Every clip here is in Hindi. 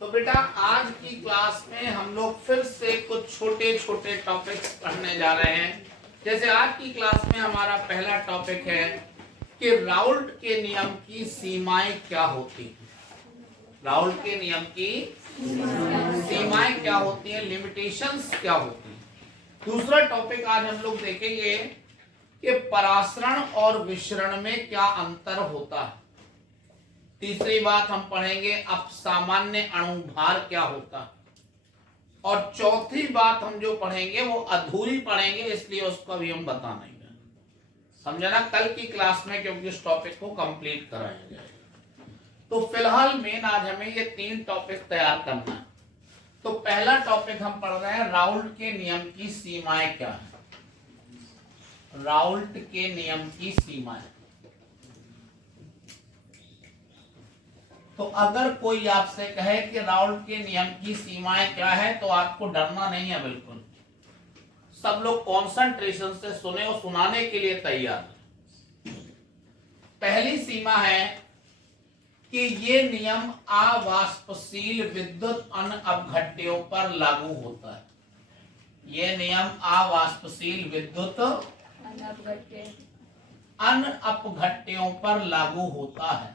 तो बेटा आज की क्लास में हम लोग फिर से कुछ छोटे छोटे टॉपिक्स पढ़ने जा रहे हैं। जैसे आज की क्लास में हमारा पहला टॉपिक है कि राउल्ट के नियम की सीमाएं क्या होती हैं। राउल्ट के नियम की सीमाएं क्या होती हैं, लिमिटेशंस क्या होती हैं। दूसरा टॉपिक आज हम लोग देखेंगे कि परासरण और विसरण में क्या अंतर होता है। तीसरी बात हम पढ़ेंगे अपसामान्य अणुभार क्या होता है। और चौथी बात हम जो पढ़ेंगे वो अधूरी पढ़ेंगे, इसलिए उसको भी हम बता नहीं रहे, समझे ना, कल की क्लास में, क्योंकि उस टॉपिक को कंप्लीट कराया जाएगा। तो फिलहाल मेन आज हमें ये 3 टॉपिक तैयार करना है। तो पहला टॉपिक हम पढ़ रहे हैं राउल्ट के नियम की सीमाएं क्या है। राउल्ट के नियम की सीमाएं। तो अगर कोई आपसे कहे कि राउल्ट के नियम की सीमाएं क्या है, तो आपको डरना नहीं है, बिल्कुल सब लोग कंसंट्रेशन से सुने और सुनाने के लिए तैयार हैं। पहली सीमा है कि ये नियम अवाष्पशील विद्युत अनअपघट्यों पर लागू होता है। ये नियम अवाष्पशील विद्युत अनअपघट्यों पर लागू होता है।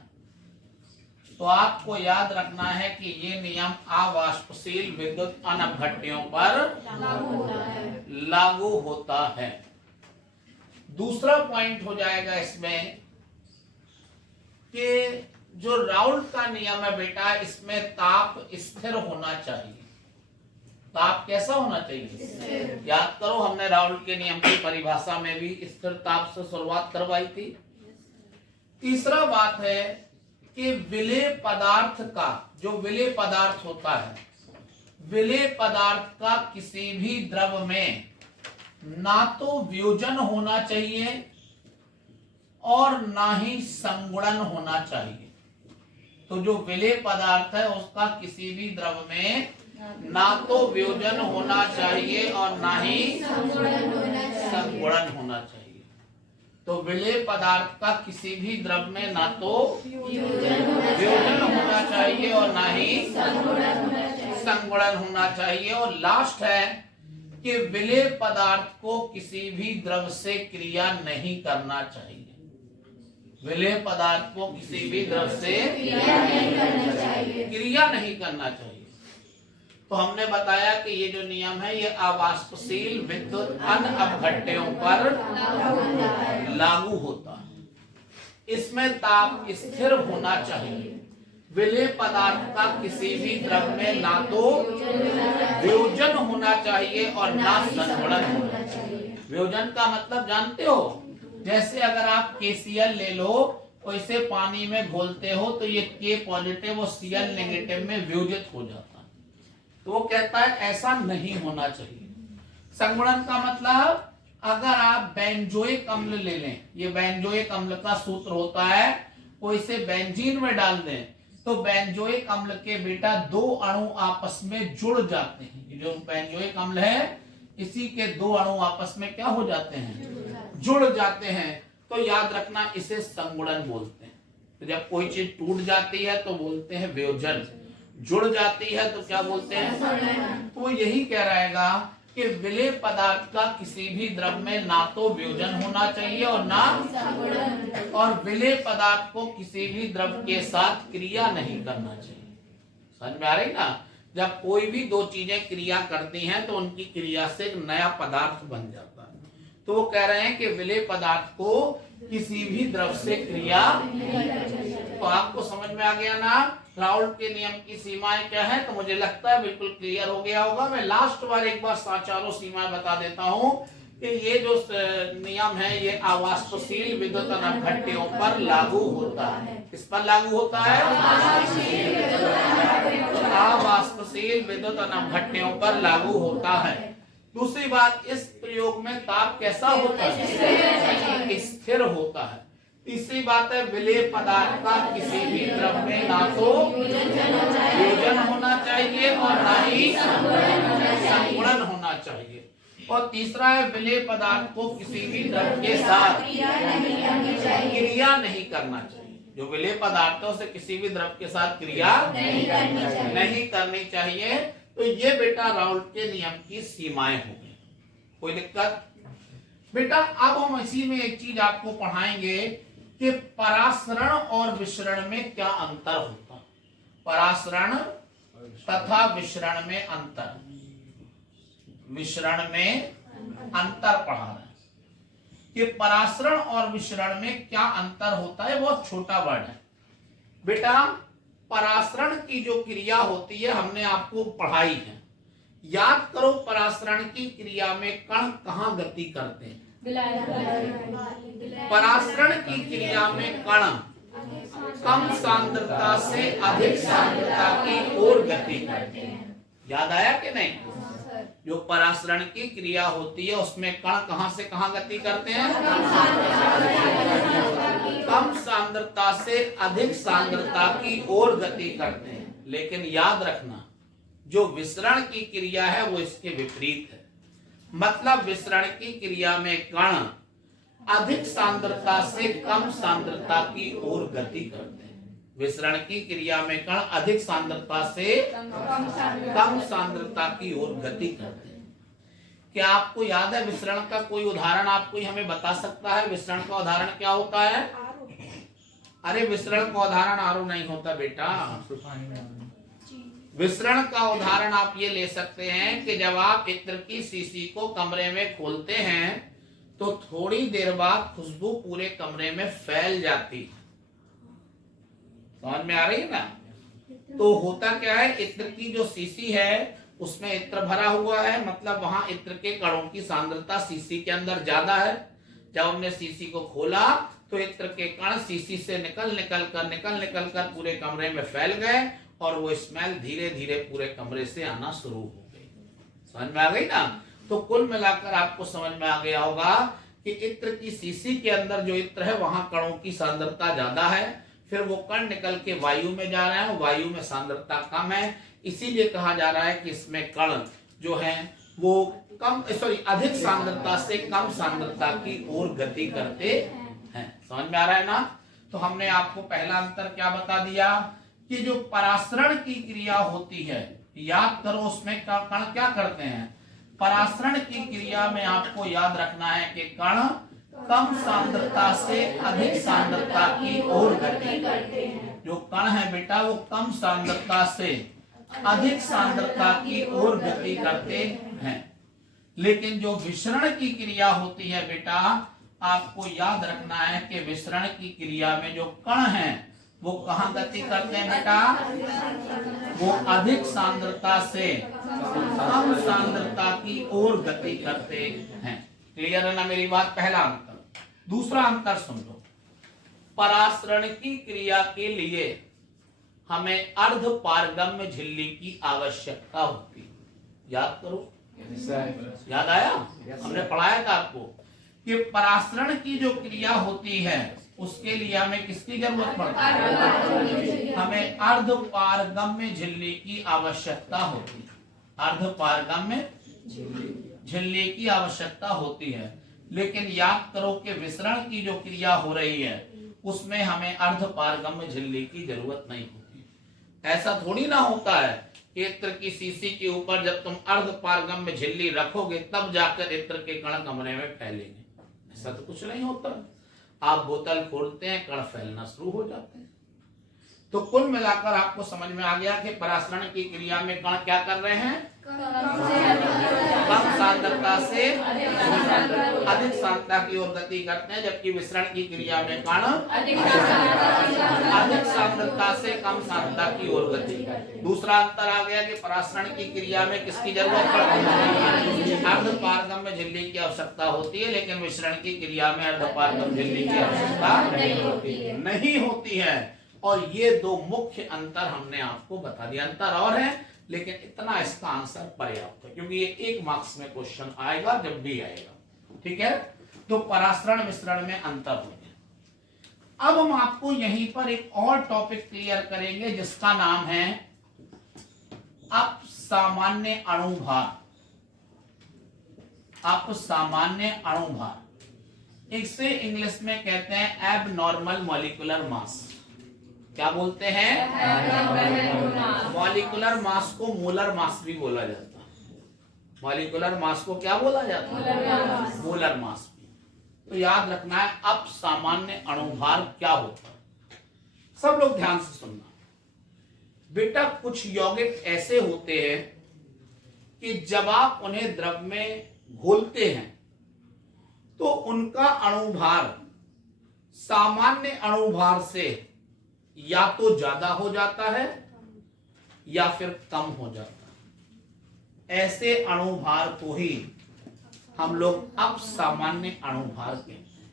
तो आपको याद रखना है कि ये नियम अवाष्पशील विद्युत अनअपघट्यों पर लागू होता है। दूसरा पॉइंट हो जाएगा इसमें कि जो राउल्ट का नियम है बेटा, इसमें ताप स्थिर होना चाहिए। ताप कैसा होना चाहिए? याद करो, हमने राउल्ट के नियम की परिभाषा में भी स्थिर ताप से शुरुआत करवाई थी। तीसरा बात है कि विलेय पदार्थ का, जो विलेय पदार्थ होता है, विलेय पदार्थ का किसी भी द्रव में ना तो वियोजन होना चाहिए और ना ही संगुणन होना चाहिए। तो जो विलेय पदार्थ है उसका किसी भी द्रव में ना तो वियोजन होना चाहिए और ना ही संगुणन होना चाहिए। तो विलेय पदार्थ का किसी भी द्रव में ना तो वियोजन होना चाहिए और ना ही संगुणन होना चाहिए। और लास्ट है कि विलेय पदार्थ को किसी भी द्रव से क्रिया नहीं करना चाहिए। विलेय पदार्थ को किसी भी द्रव से क्रिया नहीं करना चाहिए। तो हमने बताया कि ये जो नियम है ये अवाष्पशील विद्युत अनअपघट्यों पर लागू होता है। इसमें ताप स्थिर होना चाहिए। विलेय पदार्थ का किसी भी द्रव में ना तो वियोजन होना चाहिए और ना संगुणन होना चाहिए। वियोजन का मतलब जानते हो? जैसे अगर आप KCl ले लो, वैसे पानी में घोलते हो तो ये K पॉजिटिव और Cl नेगेटिव में वियोजित हो जाता है। तो वो कहता है ऐसा नहीं होना चाहिए। संगुणन का मतलब, अगर आप बेंजोइक अम्ल ले लें, ये बेंजोइक अम्ल का सूत्र होता है, वो इसे बेंजीन में डाल दें तो बेंजोइक अम्ल के बेटा 2 अणु आपस में जुड़ जाते हैं। जो बेंजोइक अम्ल है, इसी के 2 अणु आपस में क्या हो जाते हैं? जुड़ जाते हैं। तो याद रखना, इसे संगुणन बोलते हैं। तो जब कोई चीज टूट जाती है तो बोलते हैं वियोजन, जुड़ जाती है तो क्या बोलते हैं? तो यही कह रहेगा कि विलेय पदार्थ का किसी भी द्रव में ना तो वियोजन होना चाहिए और ना, और विलेय पदार्थ को किसी भी द्रव के साथ क्रिया नहीं करना चाहिए। समझ में आ रही ना? जब कोई भी 2 चीजें क्रिया करती हैं तो उनकी क्रिया से एक नया पदार्थ बन जाता है। तो वो कह रहे हैं कि विलेय पदार्थ को किसी भी द्रव से क्रिया। तो आपको समझ में आ गया ना राउल्ट के नियम की सीमाएं क्या है? तो मुझे लगता है बिल्कुल क्लियर हो गया होगा। मैं लास्ट बार एक बार चारों सीमाएं बता देता हूं कि ये जो नियम है ये अवाष्पशील विद्युत अनअपघट्यों पर लागू होता है। किस पर लागू होता है? अवाष्पशील विद्युत अनअपघट्यों पर लागू होता है। दूसरी बात, इस प्रयोग में ताप कैसा होता है? स्थिर होता है। तीसरी बात है, विलेय पदार्थ का किसी भी द्रव में ना तो वियोजन होना चाहिए और ना ही संगुणन होना चाहिए। और तीसरा है, विलेय पदार्थ को किसी भी द्रव के साथ क्रिया नहीं करना चाहिए। जो विलेय पदार्थों से किसी भी द्रव के साथ क्रिया नहीं करनी चाहिए। तो ये बेटा राउल्ट के नियम की सीमाएं हो गई। कोई दिक्कत? बेटा अब हम इसी में एक चीज आपको पढ़ाएंगे कि परासरण और विसरण में क्या अंतर होता है। परासरण तथा विसरण में अंतर, विसरण में अंतर पढ़ा रहे हैं कि परासरण और विसरण में क्या अंतर होता है। बहुत छोटा वर्ड है बेटा। परासरण की जो क्रिया होती है हमने आपको पढ़ाई है, याद करो। परासरण की क्रिया में कण कहाँ गति करते हैं? परासरण की क्रिया में कण कम सांद्रता से अधिक सांद्रता की ओर गति करते हैं। याद आया कि नहीं? जो परासरण की क्रिया होती है उसमें कण कहां से कहां गति करते हैं? कम सांद्रता से अधिक सांद्रता की ओर गति करते हैं। लेकिन याद रखना, जो विसरण की क्रिया है वो इसके विपरीत है। मतलब विसरण की क्रिया में कण अधिक सांद्रता से कम सांद्रता की ओर गति करते हैं। विसरण की क्रिया में कण अधिक सांद्रता से कम सांद्रता की ओर गति करते हैं। क्या आपको याद है विसरण का कोई उदाहरण? आपको हमें बता सकता है विसरण का उदाहरण क्या होता है? अरे विसरण का उदाहरण आरो नहीं होता बेटा। विसरण का उदाहरण आप ये ले सकते हैं कि जब आप इत्र की शीशी को कमरे में खोलते हैं तो थोड़ी देर बाद खुशबू पूरे कमरे में फैल जाती है। समझ में आ रही है ना? तो होता क्या है, इत्र की जो शीशी है उसमें इत्र भरा हुआ है, मतलब वहां इत्र के कणों की सांद्रता शीशी के अंदर ज्यादा है। जब हमने शीशी को खोला तो इत्र के कण शीशी से निकल निकल कर पूरे कमरे में फैल गए और वो स्मेल धीरे धीरे पूरे कमरे से आना शुरू हो गई। समझ में आ गई ना? तो कुल मिलाकर आपको समझ में आ गया होगा कि इत्र की शीशी के अंदर जो इत्र है वहां कणों की सांद्रता ज्यादा है, फिर वो कण निकल के वायु में जा रहे हैं, वायु में सांद्रता कम है, इसीलिए कहा जा रहा है कि इसमें कण जो है वो अधिक सांद्रता से कम सांद्रता की ओर गति करते हैं। समझ में आ रहा है ना? तो हमने आपको पहला अंतर क्या बता दिया कि जो परासरण की क्रिया होती है, याद करो उसमें कण क्या करते हैं? परासरण की क्रिया में आपको याद रखना है कि कण कम सांद्रता से अधिक सांद्रता की ओर गति करते हैं। जो कण है बेटा वो कम सांद्रता से अधिक सांद्रता की ओर गति करते हैं। लेकिन जो विसरण की क्रिया होती है बेटा, आपको याद रखना है कि विसरण की क्रिया में जो कण है वो कहां गति करते हैं बेटा? वो अधिक सांद्रता से कम सांद्रता की ओर गति करते हैं। क्लियर है ना मेरी बात? पहला अंतर। दूसरा अंतर समझो, परासरण की क्रिया के लिए हमें अर्ध पारगम्य झिल्ली की आवश्यकता होती है। याद करो, याद आया? हमने पढ़ाया था आपको कि परासरण की जो क्रिया होती है उसके लिए हमें किसकी जरूरत पड़ती है? हमें अर्ध पारगम्य झिल्ली की आवश्यकता होती है। अर्ध पारगम्य झिल्ली की आवश्यकता होती है। लेकिन याद करो कि विसरण की जो क्रिया हो रही है उसमें हमें अर्ध पारगम्य झिल्ली की जरूरत नहीं होती। ऐसा थोड़ी ना होता है कि इत्र की शीशी के ऊपर जब तुम अर्ध पारगम्य झिल्ली रखोगे तब जाकर इत्र के कण कमरे में फैलेंगे। ऐसा तो कुछ नहीं होता। आप बोतल खोलते हैं, कण फैलना शुरू हो जाते हैं। तो कुल मिलाकर आपको समझ में आ गया कि परासरण की क्रिया में कण क्या कर रहे हैं? कम सांद्रता से अधिक सांद्रता की ओर गति करते हैं, जबकि विसरण की क्रिया में कण अधिक सांद्रता से कम सांद्रता की ओर गति। दूसरा अंतर आ गया कि परासरण की क्रिया में किसकी जरूरत पड़ती है? अर्ध पारगम्य झिल्ली की आवश्यकता होती है, लेकिन विसरण की क्रिया में अर्ध पारगम्य झिल्ली की आवश्यकता नहीं होती है। और ये दो मुख्य अंतर हमने आपको बता दिया। अंतर और है, लेकिन इतना इसका आंसर पर्याप्त है, क्योंकि ये 1 मार्क्स में क्वेश्चन आएगा जब भी आएगा। ठीक है? तो परासरण विसरण में अंतर हो गया। अब हम आपको यहीं पर एक और टॉपिक क्लियर करेंगे जिसका नाम है अपसामान्य अणुभार। अपसामान्य अणुभार, इसे इंग्लिश में कहते हैं एबनॉर्मल मॉलिक्यूलर मास। क्या बोलते हैं? मॉलिक्यूलर मास को मोलर मास भी बोला जाता है। मॉलिक्यूलर मास को क्या बोला जाता है? मोलर मास भी। तो याद रखना है अब सामान्य अणुभार क्या होता है। सब लोग ध्यान से सुनना बेटा। कुछ यौगिक ऐसे होते हैं कि जब आप उन्हें द्रव में घोलते हैं तो उनका अणुभार सामान्य अणुभार से या तो ज्यादा हो जाता है या फिर कम हो जाता है। ऐसे अणुभार को ही हम लोग अब सामान्य अणुभार कहते हैं।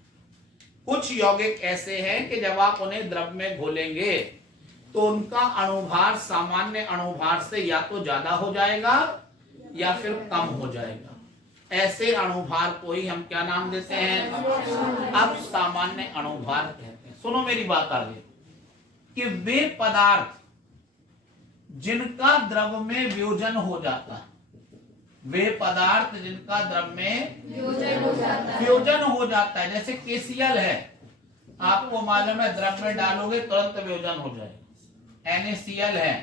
कुछ यौगिक ऐसे हैं कि जब आप उन्हें द्रव में घोलेंगे तो उनका अणुभार सामान्य अणुभार से या तो ज्यादा हो जाएगा या फिर कम हो जाएगा। ऐसे अणुभार को ही हम क्या नाम देते हैं? अब सामान्य अणुभार कहते हैं। सुनो मेरी बात आगे कि वे पदार्थ जिनका द्रव में वियोजन हो जाता है, वे पदार्थ जिनका द्रव में वियोजन हो जाता है, जैसे KCl है, आपको मालूम है द्रव में डालोगे तुरंत वियोजन हो जाएगा। NaCl है,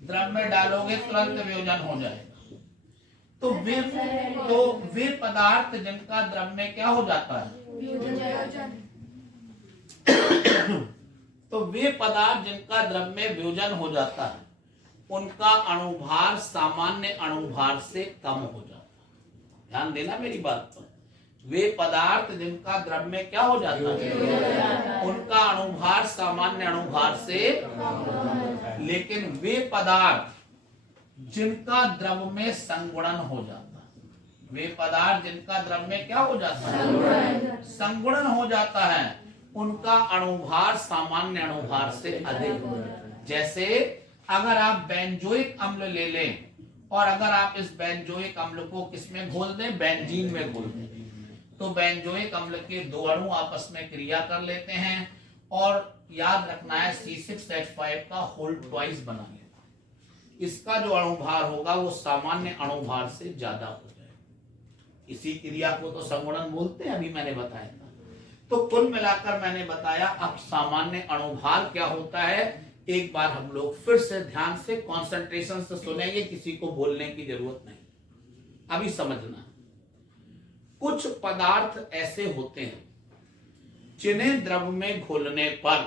द्रव में डालोगे तुरंत वियोजन हो जाएगा। तो वे पदार्थ जिनका द्रव में क्या हो जाता है? तो वे पदार्थ जिनका द्रव में वियोजन हो जाता है उनका अणुभार सामान्य अणुभार से कम हो जाता है। ध्यान देना मेरी बात पर। वे पदार्थ जिनका द्रव में क्या हो जाता है उनका अणुभार सामान्य अणुभार से, लेकिन वे पदार्थ जिनका द्रव में संगुणन हो जाता है, वे पदार्थ जिनका द्रव में क्या हो जाता है? संगुणन हो जाता है, उनका अणुभार सामान्य अणुभार से अधिक हो जाता है। जैसे अगर आप बेंजोइक अम्ल ले लें और अगर आप इस बेंजोइक अम्ल को किसमें घोल दें? बेंजीन में घोल दें, तो बेंजोइक अम्ल के दो अणु आपस में क्रिया कर लेते हैं और याद रखना है C6H5 का होल ट्वाइस बनाएंगे। इसका जो अणुभार होगा वो सामान्य अणुभार से ज्यादा हो जाएगा। इसी क्रिया को तो संगुणन बोलते हैं, अभी मैंने बताया था। तो कुल मिलाकर मैंने बताया अब सामान्य अणुभार क्या होता है। एक बार हम लोग फिर से ध्यान से कंसंट्रेशन से सुनेंगे, किसी को बोलने की जरूरत नहीं, अभी समझना। कुछ पदार्थ ऐसे होते हैं जिन्हें द्रव में घोलने पर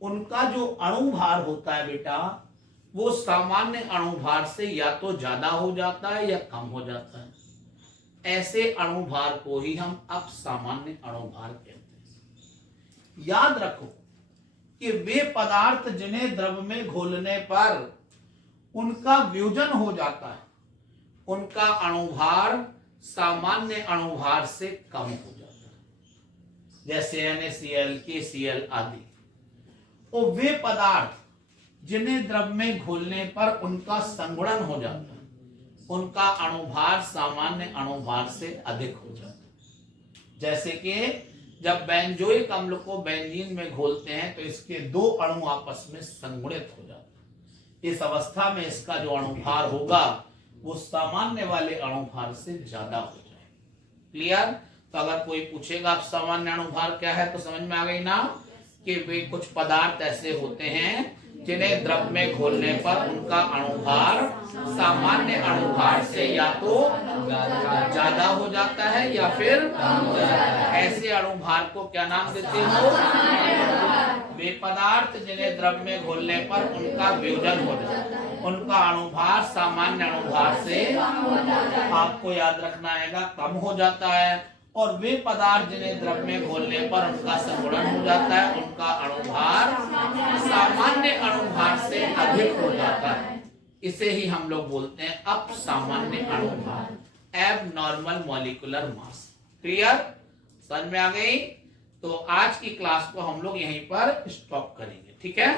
उनका जो अणुभार होता है बेटा वो सामान्य अणुभार से या तो ज्यादा हो जाता है या कम हो जाता है। ऐसे अणुभार को ही हम अब सामान्य अणुभार कहते हैं। याद रखो कि वे पदार्थ जिन्हें द्रव में घोलने पर उनका वियोजन हो जाता है उनका अणुभार सामान्य अणुभार से कम हो जाता है, जैसे NaCl, KCl आदि। और वे पदार्थ जिन्हें द्रव में घोलने पर उनका संगुणन हो जाता है उनका अणुभार सामान्य अणुभार से अधिक हो जाता है। जैसे कि जब बेंजोइक अम्ल को बेंजीन में घोलते हैं तो इसके दो अणु आपस में संगुणित हो जाते हैं। इस अवस्था में इसका जो अणुभार होगा वो सामान्य वाले अणुभार से ज्यादा हो जाएगा। क्लियर? तो अगर कोई पूछेगा आप सामान्य अणुभार क्या है तो समझ में आ गई ना कि वे कुछ पदार्थ ऐसे होते हैं जिन्हें द्रव में घोलने पर उनका अणुभार सामान्य अणुभार से या तो ज्यादा हो जाता है या फिर ऐसे अणुभार को क्या नाम देते हो? वे पदार्थ जिन्हें द्रव में घोलने पर उनका वियोजन हो जाता है उनका अणुभार सामान्य अणुभार से, आपको याद रखना आएगा, कम हो जाता है। और वे पदार्थ जिन्हें द्रव में घोलने पर उनका संगुणन हो जाता है उनका अणुभार सामान्य अणुभार से अधिक हो जाता है। इसे ही हम लोग बोलते हैं अब सामान्य अणुभार, एबनॉर्मल मॉलिक्यूलर मास। क्लियर? समझ में आ गई? तो आज की क्लास को हम लोग यहीं पर स्टॉप करेंगे। ठीक है?